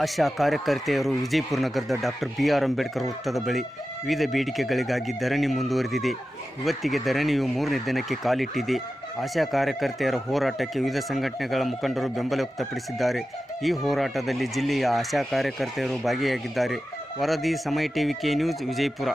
ಆಶಾ ಕಾರ್ಯಕರ್ತೆಯರು ವಿಜಯಪುರ ನಗರದ doctor B R Ambedkar ವೃತ್ತದ ಬಳಿ ವಿವಿಧ ಬೇಡಿಕೆಗಳಿಗಾಗಿ ಧರಣಿ ಮುಂದುವರೆದಿದೆ. ಇವತ್ತಿಗೆ ಧರಣಿಯು ಮೂರನೇ ದಿನಕ್ಕೆ ಕಾಲಿಟ್ಟಿದೆ. ಆಶಾ ಕಾರ್ಯಕರ್ತೆಯರ ಹೋರಾಟಕ್ಕೆ ವಿವಿಧ ಸಂಘಟನೆಗಳ ಮುಖಂಡರು ಬೆಂಬಲ ವ್ಯಕ್ತಪಡಿಸಿದ್ದಾರೆ. ಈ ಹೋರಾಟದಲ್ಲಿ ಜಿಲ್ಲೆಯ ಆಶಾ ಕಾರ್ಯಕರ್ತೆಯರು ಭಾಗಿಯಾಗಿದ್ದಾರೆ. ವರದಿ, ಸಮಯ ಟಿವಿ ಕೆ ನ್ಯೂಸ್, ವಿಜಯಪುರ.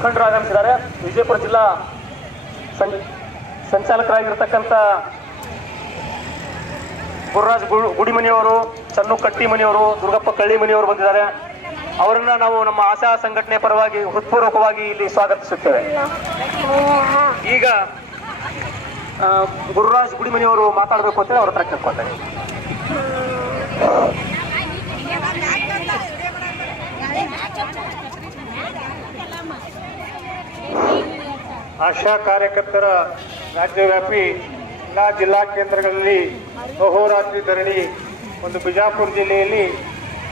ಮುಖಂಡರು ಆಗಮಿಸಿದ್ದಾರೆ. ವಿಜಯಪುರ ಜಿಲ್ಲಾ ಸಂಚಾಲಕರಾಗಿರ್ತಕ್ಕಂಥ ಗುರುರಾಜ್ ಗುಡಿಮನಿಯವರು ಚನ್ನು ಕಟ್ಟಿಮನಿಯವರು ದುರ್ಗಪ್ಪ ಕಳ್ಳಿಮನಿಯವರು ಬಂದಿದ್ದಾರೆ. ಅವರನ್ನ ನಾವು ನಮ್ಮ ಆಶಾ ಸಂಘಟನೆ ಪರವಾಗಿ ಹೃತ್ಪೂರ್ವಕವಾಗಿ ಇಲ್ಲಿ ಸ್ವಾಗತಿಸುತ್ತೇವೆ. ಈಗ ಗುರುರಾಜ್ ಗುಡಿಮನಿಯವರು ಮಾತಾಡಬೇಕು ಅಂತೇಳಿ ಅವ್ರ ಹತ್ರ ಕೇಳ್ಕೊಳ್ತಾರೆ ಆಶಾ ಕಾರ್ಯಕರ್ತರ ರಾಜ್ಯವ್ಯಾಪಿ ಎಲ್ಲ ಜಿಲ್ಲಾ ಕೇಂದ್ರಗಳಲ್ಲಿ ಅಹೋರಾತ್ರಿ ಧರಣಿ ಒಂದು ಬಿಜಾಪುರ ಜಿಲ್ಲೆಯಲ್ಲಿ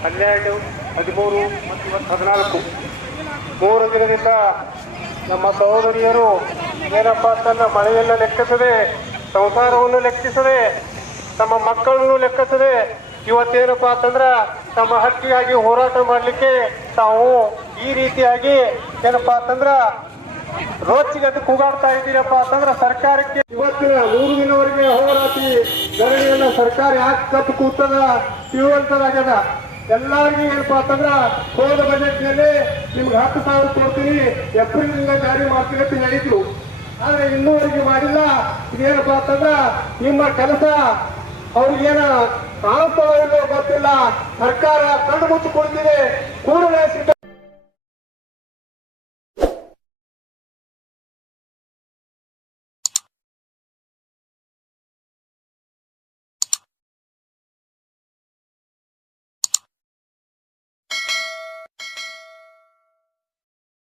ಹನ್ನೆರಡು, ಹದಿಮೂರು ಮತ್ತು ಇವತ್ತು ಹದಿನಾಲ್ಕು. ಮೂರು ದಿನದಿಂದ ನಮ್ಮ ಸಹೋದರಿಯರು ಏನಪ್ಪ ತನ್ನ ಮನೆಯನ್ನು ಲೆಕ್ಕಿಸದೆ, ಸಂಸಾರವನ್ನು ಲೆಕ್ಕಿಸದೆ, ತಮ್ಮ ಮಕ್ಕಳನ್ನು ಲೆಕ್ಕಿಸದೆ ಇವತ್ತೇನಪ್ಪ ಅಂತಂದ್ರೆ ತಮ್ಮ ಹಕ್ಕಿಗಾಗಿ ಹೋರಾಟ ಮಾಡಲಿಕ್ಕೆ ತಾವು ಈ ರೀತಿಯಾಗಿ ಏನಪ್ಪಾ ಅಂತಂದ್ರ ರೋಚಿಗೆ ಅದು ಕೂಗಾಡ್ತಾ ಇದ್ದೀರಪ್ಪ ಅಂತಂದ್ರೆ ಸರ್ಕಾರಕ್ಕೆ ಇವತ್ತಿನ ನೂರು ದಿನವರೆಗೆ ಹೋರಾಟಿ ಧರಣಿಯನ್ನ ಸರ್ಕಾರ ಯಾಕೆ ತಪ್ಪು ಕೂತದ ತಿಳುವಂತದಾಗ್ಯದ ಎಲ್ಲರಿಗೂ ಏನಪ್ಪಾ ಅಂತಂದ್ರ ಹೋದ ಬಜೆಟ್ನಲ್ಲಿ ನಿಮ್ಗೆ ಹತ್ತು ಸಾವಿರ ಕೊಡ್ತೀನಿ ಏಪ್ರಿಲ್ನಿಂದ ಜಾರಿ ಮಾಡ್ತೀನಿ ಅಂತ ಹೇಳಿದ್ರು. ಆದ್ರೆ ಇನ್ನೂವರೆಗೆ ಮಾಡಿಲ್ಲ. ಇದೇನಪ್ಪ ಅಂತಂದ್ರ ನಿಮ್ಮ ಕೆಲಸ ಅವ್ರಿಗೇನ ಕಾಣುತ್ತೋ ಇಲ್ಲೋ ಗೊತ್ತಿಲ್ಲ. ಸರ್ಕಾರ ಕಣ್ಣು ಮುಚ್ಚಿಕೊಳ್ತಿದೆ ಕೂಡಲೇ